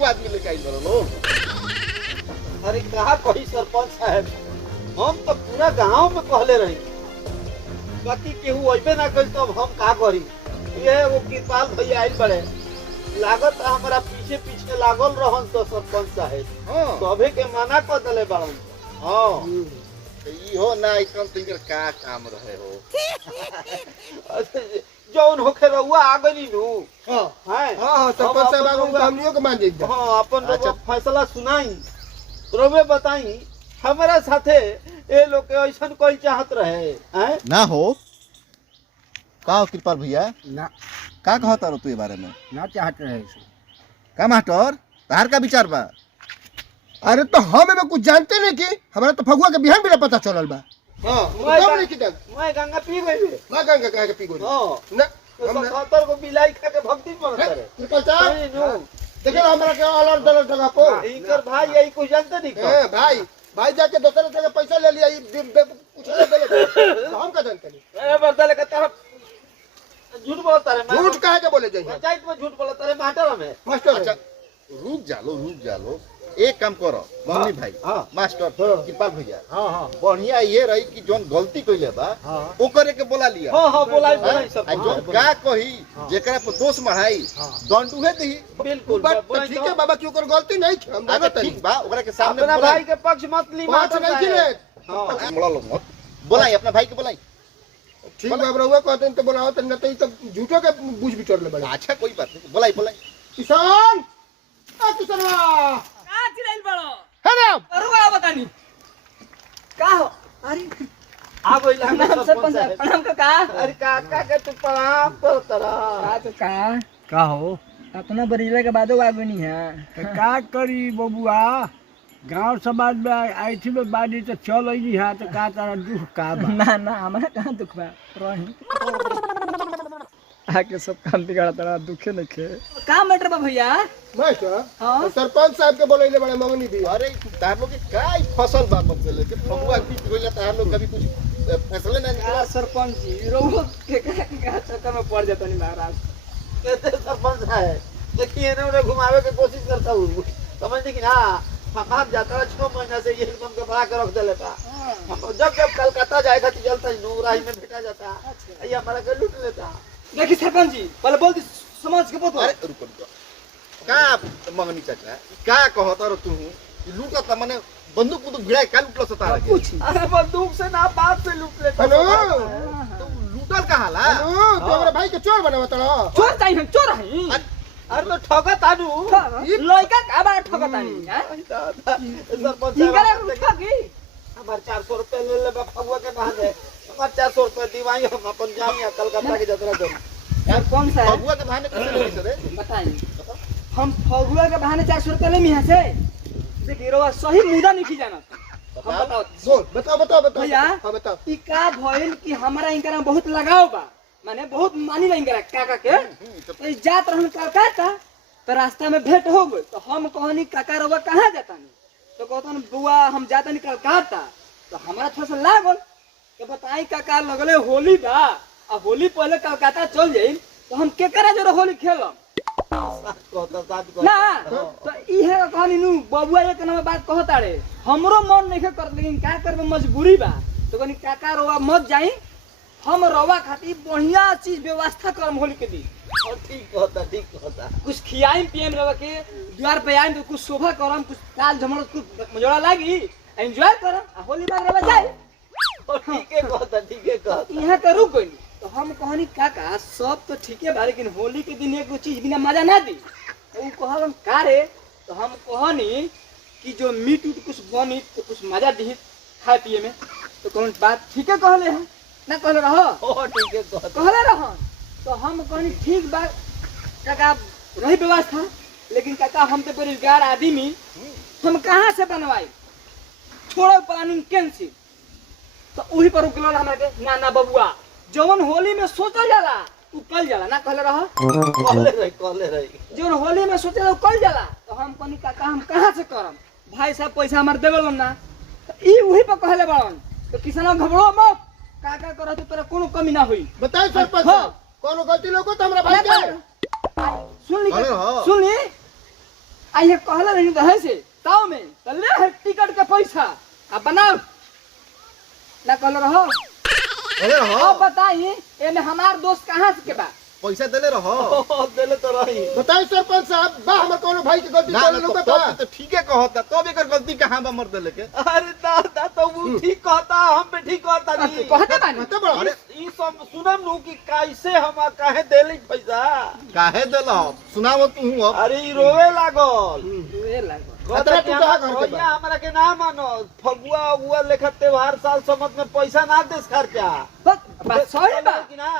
एगो आदमी लेके आई बड़ो लोग। अरे कहा कही सरपंच साहब, हम तो पूरा गांव में कहले रही, बाकी केहू अइबे ना करी तब हम का करी। ये वो कृपाल भैया आइल बड़े, लागत हमारा पीछे पीछे लागल रहन तो सरपंच साहब। हां तबे के मना कर देले बाड़न। हां इहो ना इकन तिंकर का काम रहे हो। जौन होखे रहुआ आ गई नु। हां हां हां सरपंच साहब आगू हमनियो के मान जाई। हां अपन लोग फैसला सुनाई, रोबे बताई हमारा साथे ए लोग के ऐसन कोई चाहत रहे हैं ना हो का हो कृपाल भैया ना का कहता रो तू ए बारे में ना चाहत रहे का मास्टर तार का विचार बा। अरे तो हम में कुछ जानते नहीं कि हमारा तो फगुआ के बिहान भी ना पता चलल बा। हां मैं नहीं कि मैं गंगा पी गई ना गंगा कह के पी गई हां ना तो 77 को बिलाई खा के भक्ति में रहता रे। कृपाल साहब देखो हमरा के अलग अलग जगह पर इनकर भाई यही कुछ जानते नहीं का। भाई भाई जाके दूसरे जगह पैसा ले लिया कुछ ले दे हम का जानते नहीं। ए बर्दाले कहता झूठ बोलता रे। झूठ काहे के बोले जाई पंचायत में झूठ बोलता रे मास्टर में। मास्टर अच्छा रुक जा लो एक काम करो मम्मी भाई मास्टर कृपाल भैया हां हां बढ़िया ये रही कि जोन गलती कइले बा ओकरे के बोला लिया। हां हां बोलाई सब आ जोन का कही जेकरा पर दोष मढ़ाई दंड उहे देही। बिल्कुल बात तो ठीक है बाबा क्यों कर गलती नहीं हम अच्छा ठीक बा ओकरा के सामने अपना भाई के पक्ष मत ली बात मास्टर नहीं किले हां बोला लो मत बोलाई अपना भाई के बोलाई। ठीक बाबा रहुआ कहते हैं तो बोलाओ तो न तो झूठो के बुझ बिचोर ले बड़ा। अच्छा कोई बात नहीं बोलाई किसान आ किसानवा का चिल्लाइल बड़ो है ना अरुआ बतानी का हो अरे आ गइल हम सरपंच साहब प्रणाम का अरे काका के तू प्रणाम करत रहा तो का हो अपना बरिला के बादो आगो नहीं है का करी बबुआ गांव समाज में आई थी में बानी तो चल आई है तो का तारा दुख का बा ना ना हमारा कहां दुख बा रही आके सब काम बिगाड़ा तड़ा दुखे नहीं खे का मैटर बा भैया मास्टर हां सरपंच साहब के बोले ले बड़ा मंगनी भी अरे तार लोग के काई फसल बा मतलब के फगुआ बीच गइला तार लोग कभी कुछ फैसले ना निकला। सरपंच जी रोहु के का चक्कर में पड़ जाता नहीं महाराज कहते सरपंच है देखिए ने उन्हें घुमावे की कोशिश करता हूँ समझ कि ना हम जाता 6 महीना से ये एकदम के बड़ा के रख देले बा। जब जब कलकत्ता जाएगा तो चलता नूराही में भेटा जाता ये हमारा के लूट लेता। देखिए सरपंच जी पहले बोल दी समाज के बोल अरे रुको का मंगनी चाचा का कहता रो तू लूटत माने बंदूक बंदूक भिड़ा का लूटल सता कुछ अरे बंदूक से ना बात से लूट लेता। हेलो तो लूटल कहां ला हेलो तो हमारा भाई के चोर बनावत रहा चोर चाहिए हम चोर हैं अरे तो ठगत आनू लड़का का बात ठगता नहीं है सरपंच इनका साहब ठगी हमारे 400 रुपए ले ले फगुआ के बहाने हमारे 400 रुपए दिवाई हम अपन जाएंगे कलकत्ता की यात्रा करें। यार कौन सा है फगुआ के बहाने कैसे ले सरे बताइए हम फगुआ के बहाने 400 रुपए ले मिया से देखिए रोवा सही मुद्दा नहीं जाना हम बताओ बोल बताओ बताओ बताओ भैया हां बताओ ई का भइल कि हमारा इनकरा में बहुत लगाव बा माने बहुत मानी नहीं इनकरा काका के तो ई जात रहन कलकत्ता तो रास्ता में भेंट हो गई तो हम कहनी काका रोवा कहां जाता नहीं तो कहतन बुआ हम जाता नहीं कलकत्ता तो हमारा थोड़ा सा लागल तो बताई काका लगले होली बा आ होली पहले कलकत्ता चल जाई तो हम केकरा जोरे होली खेलब ना तो इहे कहनी नु बबुआ एक नंबर बात कहता रे हमरो मन नहीं करत लेकिन का करबे मजबूरी बा तो कहनी काका रोवा मत जाई हम रोवा खातिर बढ़िया चीज व्यवस्था करम होली के दिन ठीक कहता कुछ खियाई पियम रवा के द्वार पे आइम तो कुछ शोभा करम कुछ ताल झमर कुछ मजोड़ा लागी एंजॉय करम आ होली बाद रवा जाई ठीक है कहता यहाँ के रुक गई तो हम कहनी काका सब तो ठीक है बा लेकिन होली के दिन एक चीज बिना मजा ना दी तो उ कहलन का रे तो हम कहनी कि जो मीट उट कुछ बनी तो कुछ मजा दी खाए पिए में तो कौन बात ठीक है कहले हैं ना कहले रहो ठीक है कहता कहले रहो तो हम कहनी ठीक बा काका रही व्यवस्था लेकिन काका हम तो बेरोजगार आदमी हम कहाँ से बनवाई छोड़ो प्लानिंग कैंसिल तो वही पर रुकल हमरा के ना बबुआ जवन होली में सोचल जाला उ कल जाला ना कहले रह कहले रही जवन होली में सोचल कल जाला तो हम कहनी काका हम कहाँ से करम भाई साहब पैसा हमार देवेलन ना तो ई वही पर कहले बड़न तो किसानों घबरो मत काका करत तो तेरा कोनो कमी ना हुई बताए सरपंच हाँ। कोनो गलती लोगो तो हमरा भाई के सुन ली अरे हाँ। सुन ली आइए कहला नहीं रहे से ताऊ में तो ले है टिकट के पैसा अब बनाओ ना कहल रहो अरे अब हो बताई एमे हमार दोस्त कहाँ से के बा पैसा देले रहो देले तो रही बताइए सरपंच साहब बा हमर कोनो भाई के गलती ना कर ना लोग तो तो ठीके कहता तब एकर गलती कहां बा मर देले के अरे दादा तो वो ठीक कहता हम पे ठीक कहता नहीं कहते बानी कहते बड़ा अरे ई सब सुनम नु कि कैसे हम काहे देली पैसा काहे देला सुनाओ तू अब अरे ई रोवे लागल ए लागो अतरा कहता कि टूटा हमार घर के भैया हमरा के ना मानो फगुआ उआ लेखा त्योहार साल समझ में पैसा ना देस खर्चा बस सही बा कि ना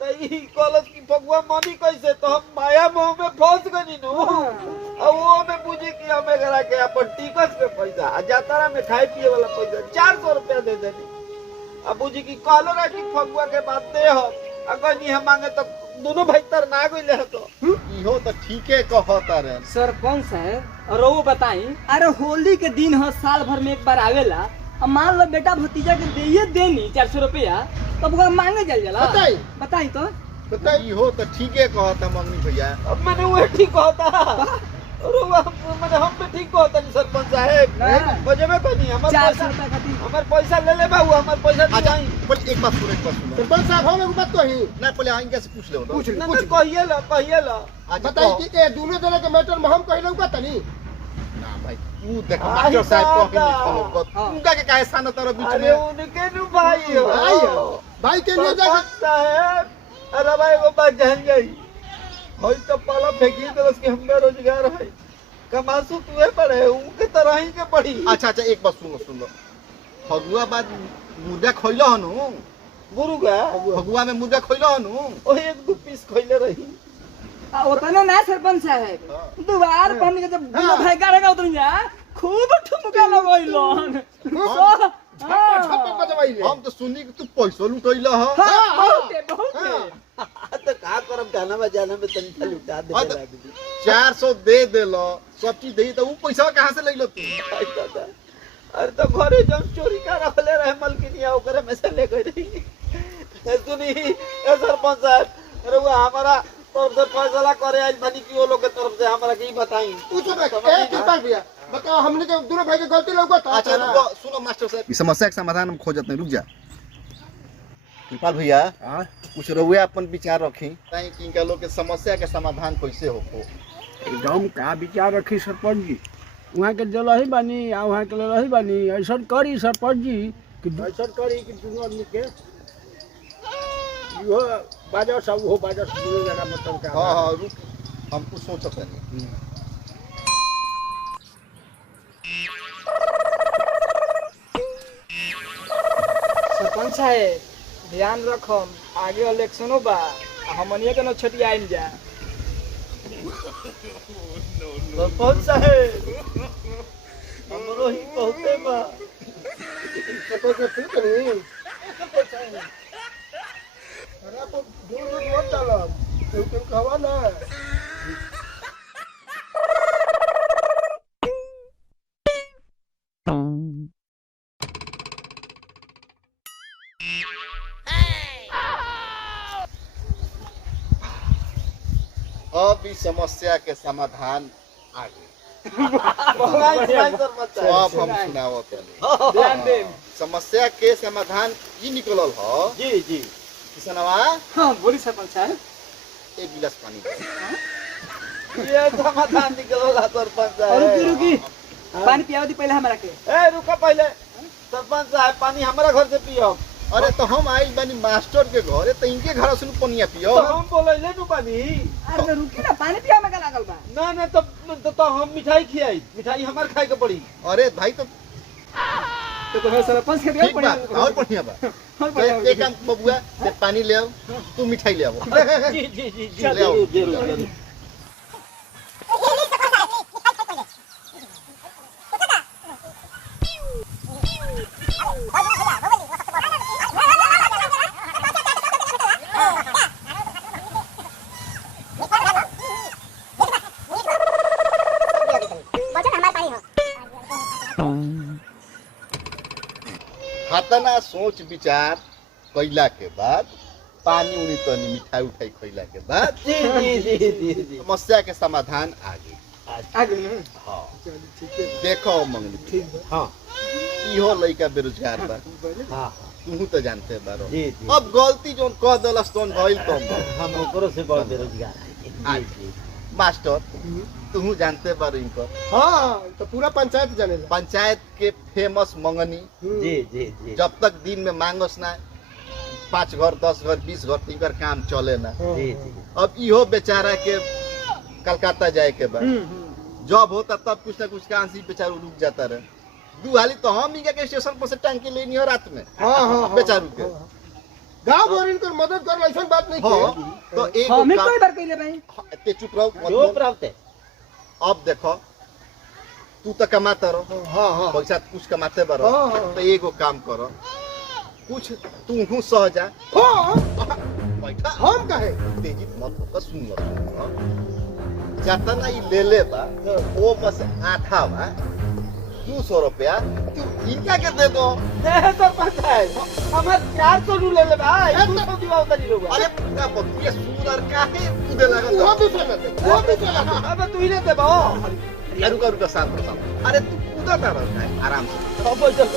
तो ई कॉलेज की फगुआ मनी कैसे तो हम माया मोह में फंस गनी नु और वो में बुझी कि हमें करा के अपन टिकट के पैसा आ जातारा में खाए पिए वाला पैसा 400 रुपया दे देनी अब बुझी कि कहलो रे कि फगुआ के बात दे हो अगर नहीं हम मांगे तो दोनों भाई तर ना गइले तो इहो तो ठीके कहता रे सरपंच साहब और वो बताई अरे होली के दिन हो साल भर में एक बार आवेला अब मान लो बेटा भतीजा के दे देनी 400 रुपया तब ओकरा मांगे चल जाला बताई तो बताइए इहो तो ठीके कहता मंगनी भैया अब मैंने वो ठीक कहता और वो मैंने हम पे ठीक कहता नहीं सरपंच साहब ना। बजबे को नहीं हमार 400 पैसा रुपया खातिर हमार पैसा ले ले बाबू हमार पैसा अच्छा दिलाई पहले एक बात सुनो सरपंच साहब हम एगो बात कही ना पहले आएंगे से पूछ ले पूछ ना पूछ कहिए ला अच्छा बताइए कहो। कि ए दोनों जना के मैटर में हम कही लौका तनी ना भाई तू देख आई मास्टर साहब दादा। कह के हाँ। उनका के काहे साना तरह बीच अरे में उनके नु भाई हो भाई हो। भाई के लिए जाके सरपंच साहब अरे भाई वो बात जान गई होई तो पाला फेंकी तो उसके हम बेरोजगार है कमासू तुए पड़े उनके तरह ही के पड़ी अच्छा अच्छा एक बात सुनो फगुआ बाद मुर्गा खइलो हनु गुरु का फगुआ में मुर्गा खइलो हनु ओ एक दो पीस खइले रही ओतना ना सरपंच साहब दुआर पर हमनी के जब दोनों भाई गाड़ेगा उतर जा खूब ठुमका लगइलन छप्पा बजवाई ले हम तो सुनी कि तू पैसा लुटइलो ह बहुत तो का करब गाना बजाना में तनी खाली उठा दे हाँ तो- 400 दे देलो सब चीज दे तो वो पैसा कहां से लइलो तू दादा अरे तो घरे जब चोरी का रखले रहे मलकिनिया ओकरे में से ले गई रही सुनी ए सरपंच साहब अरे वो हमारा तरफ से फैसला करे आज बनी की वो लोग के तरफ से हमारा की बताई पूछो बे ए कृपाल भैया बताओ हमने के दोनों भाई के गलती लौका था अच्छा रुको सुनो मास्टर साहब इस समस्या का समाधान हम खोजत नहीं रुक जा कृपाल भैया हाँ कुछ रहुए अपन विचार रखी ताई कि इनका लोग के समस्या के समाधान कैसे हो एकदम का विचार रखी सरपंच जी वहाँ के जलही बानी आ वहाँ के ललही बानी ऐसा करी सरपंच जी कि ऐसा करी कि दोनों आदमी के इहो बाजा सब हो बाजा दोनों जना मतलब का हाँ हाँ रुक हम कुछ सोचत नहीं सरपंच साहब ध्यान रखम आगे इलेक्शनो बा हमनिए के न छटियाइल जा सरपंच साहब हमरो ही बहुते बा सरपंच से ठीक नहीं अरे आप दूर दूर मत चलो क्यों कहवा ना अब इस समस्या के समाधान आगे सरपंच तो साहब अब हम सुनावत हैं ध्यान दे समस्या के समाधान ई निकलल ह जी जी किसनवा हां बोली सरपंच साहब एक गिलास पानी दे। ये समाधान निकलला सरपंच और रुकी साहब रुकी पानी पियाओ दी पहले हमरा के ए रुका पहले सरपंच साहब पानी हमारा घर से पियो अरे तो हम आइल बानी मास्टर के घरे तो इनके घर से पनिया पियो तो हम बोले नु पानी अरे रुकी ना पानी पिया में का लागल बा ना ना तो हम मिठाई खियाई मिठाई हमार खाए के पड़ी अरे भाई तो तो सरपंच के दिया ठीक बात और बढ़िया बा तो एक काम बबुआ से पानी ले आओ तू मिठाई ले आओ जी जी जी जी ले आओ। जरूर जरूर जरूर खतना सोच विचार कैला के बाद पानी उनी तनी मिठाई उठाई खैला के बाद जी जी जी जी जी समस्या के समाधान आगे आगे में हाँ चलिए ठीक है देखो मंगनी ठीक बा हाँ इहो लड़का बेरोजगार बा हाँ तू तो जानते बारो जी जी अब गलती जो कह दलस तो भइल तो हम ओकरो से बहुत बेरोजगार है जी जी मास्टर तू जानते बारो इनको हाँ तो पूरा पंचायत जाने ला पंचायत के फेमस मंगनी जी जी जी जब तक दिन में मांगस ना 5 घर 10 घर 20 घर तिनकर काम चले ना जी जी अब इहो बेचारा के कलकत्ता जाए के बाद जब होता तब कुछ ना कुछ काम से बेचारू रुक जाता रहे दू हाली तो हम ही के स्टेशन पर से टांग के लेनी हो रात में हाँ बेचारू के गाँव भर इनकर मदद कर ऐसा बात नहीं हाँ के तो एक हमें कोई बार कहले भाई ते चुप रहो मत जो बोल। प्राप्त है अब देखो तू तो कमाता रहो हाँ हाँ पैसा कुछ कमाते बरो हाँ, हाँ। तो एगो काम करो कुछ तू हूँ सह जा हाँ बैठा हम कहे तेजी मत होकर सुन लो जातना ई ले बा वो बस आधा बा 200 रुपया तू इनका के दे दो नहीं सरपंच है हमार 400 रू ले ले भाई 200 दिवा उतरी लोग अरे पूरा बतुए सुनर काहे कूदे लगा वो भी चला दे वो भी चला दे अबे तू ही ले दे बा अरे रुका रुका शांत रहो अरे तू कूदा ता रहा आराम से अब चल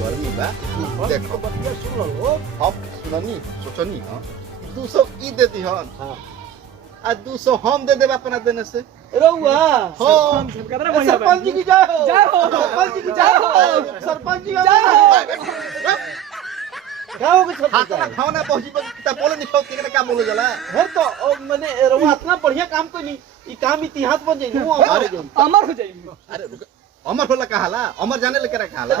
गर्मी बा देखो बतिया सुन लो हम सुननी सोचनी हां 200 ई दे दी हन हां आ 200 हम दे देबा अपना देने से रहुआ हां सरपंच जी की जय हो जय हो। सरपंच जी की जय हो सरपंच जी जय हो। क्या हो गया हां सरपंच खाना पहुंची ता बोले नहीं खाओ केकरे का बोले जाला है तो मैंने रहुआ इतना बढ़िया काम कोनी ई काम इतिहास बन जाई नु अरे अमर हो जाएगी अरे रुक अमर होला कहाला अमर जाने ले करे कहाला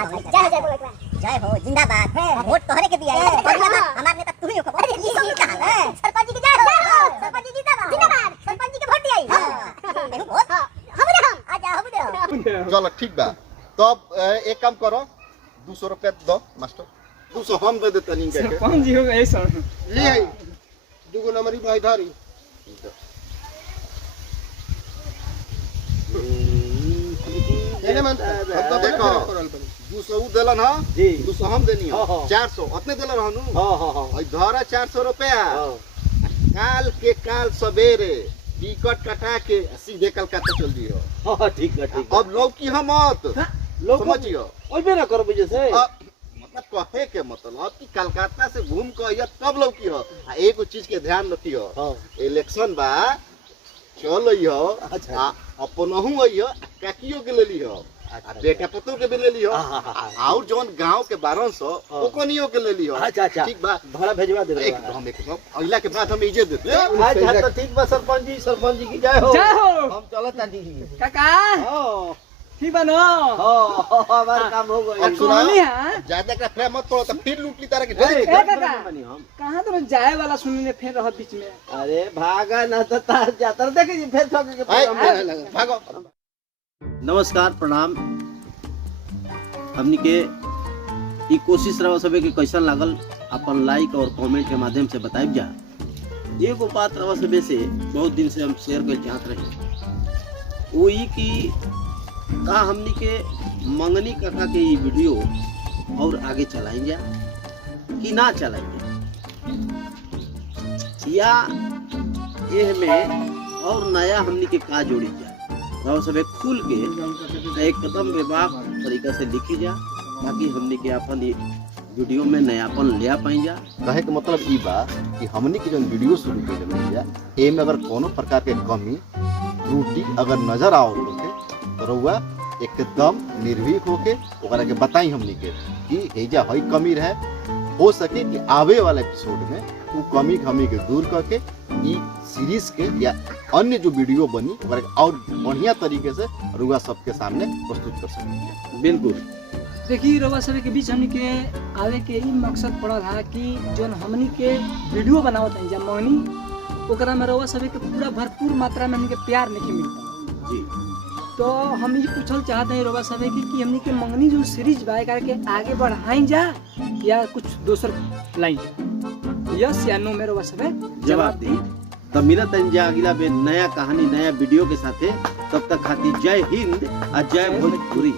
जय हो जिंदाबाद वोट तोहरे के दिया है हमारे नेता तू ही हो सरपंच जी की जय हो सरपंच जी जिंदाबाद सरपंच जी के वोट दिया है वोट हम दे हम आजा हम दे चलो ठीक बा तब एक काम करो 200 रुपया दो मास्टर 200 हम दे देते नहीं के सरपंच जी हो गए ऐसा ले आई दुगो नंबरी भाई धारी एने मन अब तो देखो 200 उ देलन हां जी 200 हम देनी हाँ, हो हाँ। 400 उतने देलन रहनु हां हां हां और धरा 400 रुपया काल के काल सवेरे टिकट कटा के सीधे कलकत्ता चल दियो हां ठीक है ठीक अब लौकी हम मत लोग समझियो ओइबे ना करो वजह से मतलब कहे के मतलब कि कलकत्ता से घूम के आइया तब लौकी हो आ एगो चीज के ध्यान रखियो हां इलेक्शन बा चल आइयो अच्छा। आ अपनहु आइयो काकियो के ले लियो आ बेटा पतो के भी ले लियो और जोन गांव के 1200 हाँ। ओकनियो के ले लियो अच्छा अच्छा ठीक बा भाड़ा भेजवा दे एकदम अगला के बाद हम इज्जत देते अच्छा तो ठीक बा सरपंच जी की जय हो जय हो हम चलत तानी काका हां ठीक बनो हां हमार काम हो अब गई सुना सुनानी है ज्यादा का फ्रेम मत करो तो फिर लूट ली तारा के अरे, ढेर काका बनी हम कहाँ तो जाए वाला सुनने फिर रह बीच में अरे भागा ना तो तार जातर देखे जी फिर ठोके के आए, भागो नमस्कार प्रणाम हमनी के ई कोशिश रहा सबे के कैसन लागल अपन लाइक और कमेंट के माध्यम से बताइब जा एगो बात रहा सबे से बहुत दिन से हम शेयर कर चाहत रही वो ई कि का हमनी के मंगनी काका के ई वीडियो और आगे चलाएं जा कि ना चलाएं जा या एह में और नया हमनी के का जोड़ी जा रहा सबे खुल के एकदम बेबाक तरीका से लिखी जा ताकि हमने के अपन ये वीडियो में नयापन ले पाई जा कहे के मतलब ई बा कि हमनी के जन वीडियो शुरू कर देनी जा ए में अगर कोनो प्रकार के कमी त्रुटि अगर नजर आओ तो रउआ एकदम निर्भीक होके ओकरा के बताई हमनी के कि हेजा हई कमी रहे हो सके कि आवे वाला एपिसोड में वो कमी खमी के दूर करके ई सीरीज के या अन्य जो वीडियो बनी ओकरा के और बढ़िया तरीके से रउआ सबके सामने प्रस्तुत कर सकेंगे बिल्कुल देखिए रवा सभी के बीच हमनी के आवे के ही मकसद पड़ल है कि जोन हमनी के वीडियो बनावत है जब मनी ओकरा में रवा सभी के पूरा भरपूर मात्रा में हमनी के प्यार नहीं मिलता जी तो हम ये पूछल चाहते हैं रवा सभी की हमनी के मंगनी जो सीरीज बा करके आगे बढ़ाई जा या कुछ दूसर लाइन जा यस या नो में रवा सभी जवाब दी तब मिलत जा अगला बे नया कहानी नया वीडियो के साथे तब तक खातिर जय हिंद और जय भोजपुरी।